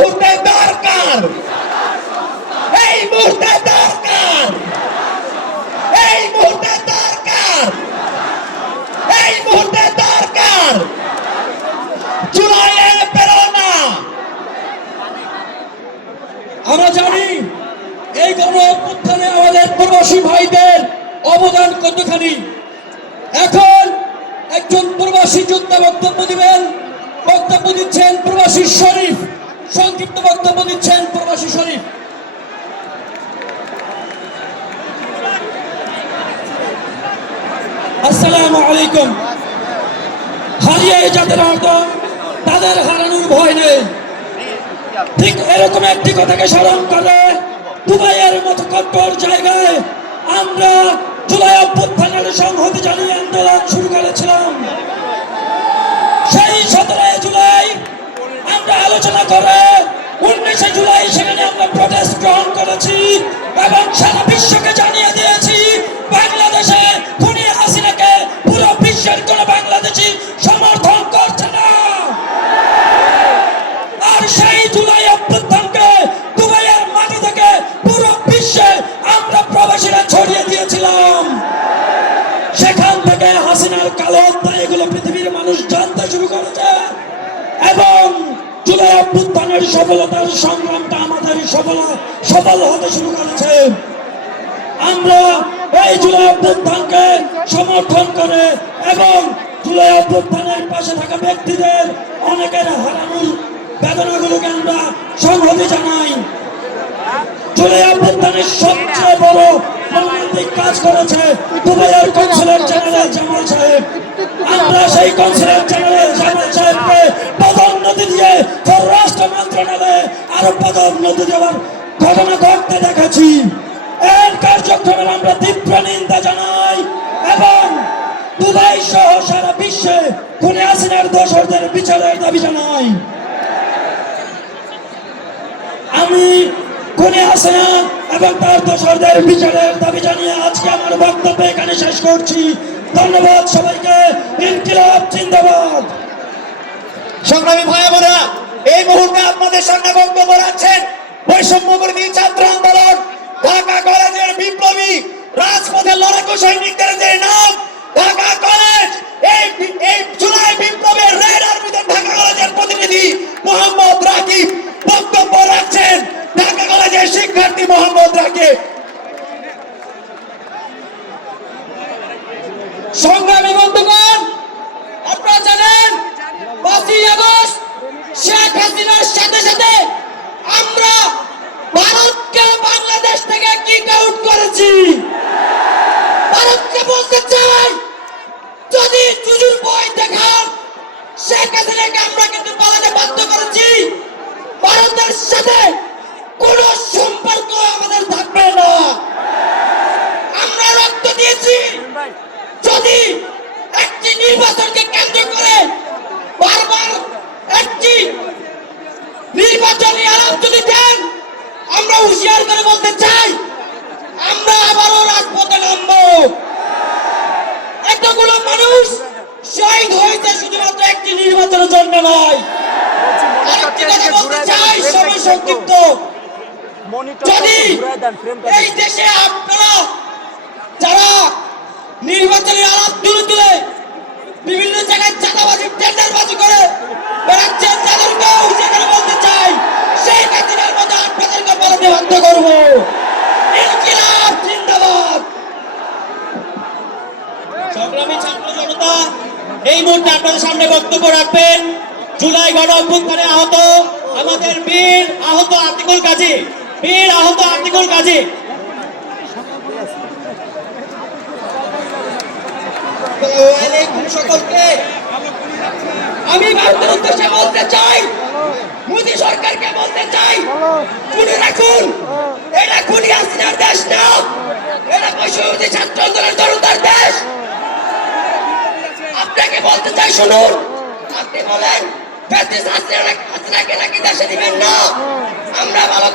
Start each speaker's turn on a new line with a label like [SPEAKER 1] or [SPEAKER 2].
[SPEAKER 1] মুহূর্তে দরকার। এই মুহূর্তে দরকার। এই মুহূর্তে দরকার। এই মুহূর্তে দরকার। জুলাইয়ের প্রেরণা।
[SPEAKER 2] আমরা জানি এই গণ অভ্যুত্থানে আমাদের প্রবাসী ভাইদের অবদান কতখানি। এখন একজন প্রবাসী যোদ্ধা বক্তব্য দিবেন। বক্তব্য দিচ্ছেন প্রবাসী শরীফ। সংক্ষিপ্ত বক্তব্য দিচ্ছেন প্রবাসী শরীফ। আসসালামু আলাইকুম। হারিয়ে যাদের হরদম তাদের হারানোর ভয় নেই। ঠিক এরকম একটি কথাকে স্মরণ করে দুবাইয়ের মতো কঠোর জায়গায় আমরা জুলাই অভ্যুত্থানের সংহতি জানিয়ে আন্দোলন শুরু করেছিলাম। আলোচনা করে। উনিশে জুলাই সেখানে আমরা প্রটেস্ট গ্রহণ করেছি এবং সারা বিশ্বকে জানিয়ে দিয়েছি, বাংলাদেশে খুনি হাসিনাকে পুরো বিশ্বের কোন বাংলাদেশি সমর্থন করছে না। আর সেই জুলাই অভ্যুত্থানকে দুবাইয়ের মাটি থেকে পুরো বিশ্বে আমরা প্রবাসীরা ছড়িয়ে দিয়েছিলাম। সেখান থেকে হাসিনার কালো অভ্যুত্থানের সফলতার সংগ্রামটা আমাদের সফল সফল হতে শুরু করেছে। আমরা এই জুলাই অভ্যুত্থানকে সমর্থন করে এবং জুলাই অভ্যুত্থানের পাশে থাকা ব্যক্তিদের অনেকের হারানোর বেদনাগুলোকে আমরা সংহতি জানাই। জুলাই অভ্যুত্থানের সবচেয়ে বড় মর্মান্তিক কাজ করেছে দুবাইয়ের কনসুলেট জেনারেল জামাল সাহেব। আমরা সেই কনসুলেট জেনারেল জামাল সাহেবকে মন্ত্রণালয়ে আরও পদোন্নতি দেওয়ার ঘটনা ঘটতে দেখেছি। এর কার্যক্রমের আমরা তীব্র নিন্দা জানাই এবং দুবাই সহ সারা বিশ্বে খুনে হাসিনার দোষরদের বিচারের দাবি জানাই। আমি খুনে হাসিনা এবং তার দোষরদের বিচারের দাবি জানিয়ে আজকে আমার বক্তব্য এখানে শেষ করছি। ধন্যবাদ সবাইকে। ইনকিলাব, জিন্দাবাদ।
[SPEAKER 1] সংগ্রামী ভাই বোনেরা এই মুহূর্তে আপনাদের সামনে বক্তব্য রাখছেন বৈষম্য বিরোধী ছাত্র আন্দোলন, ঢাকা কলেজের বিপ্লবী রাজপথে লড়াকু সৈনিকদের যে নাম, ঢাকা কলেজ, এই এই জুলাই বিপ্লবের রেড ঢাকা কলেজের প্রতিনিধি মোহাম্মদ রাকিব বক্তব্য রাখছেন ঢাকা কলেজের শিক্ষার্থী মোহাম্মদ রাকিব।
[SPEAKER 2] সংগ্রামী বন্ধুগণ করেছি একটি নির্বাচনের জন্য নয় আরেকটি কথা বলতে চাই সময় সংক্ষিপ্ত যদি এই দেশে আপনারা যারা নির্বাচনের আলাপ তুলে তুলে বিভিন্ন জায়গায় চাঁদাবাজি টেন্ডারবাজি করে বেড়াচ্ছেন তাদেরকেও সেখানে বলতে চাই সেই হাসিনার মতো আপনাদেরকে করব ইনকিলাব জিন্দাবাদ
[SPEAKER 1] সংগ্রামী ছাত্র জনতা এই মুহূর্তে আপনাদের সামনে বক্তব্য রাখবেন। জুলাই গণ অভ্যুত্থানে আহত আমাদের বীর আহত আতিকুল কাজী। বীর আহত আতিকুল কাজী।
[SPEAKER 2] আমি ভারতের উদ্দেশ্যে বলতে চাই, মোদী সরকারকে বলতে চাই, শুনে রাখুন এটা খুনি হাসিনার দেশ না এটা বৈষম্যবাদী ছাত্র আন্দোলনের দেশ। চাই শুনুন আপনি বলেন নাকি দেশে দিবেন না? আমরা ভালো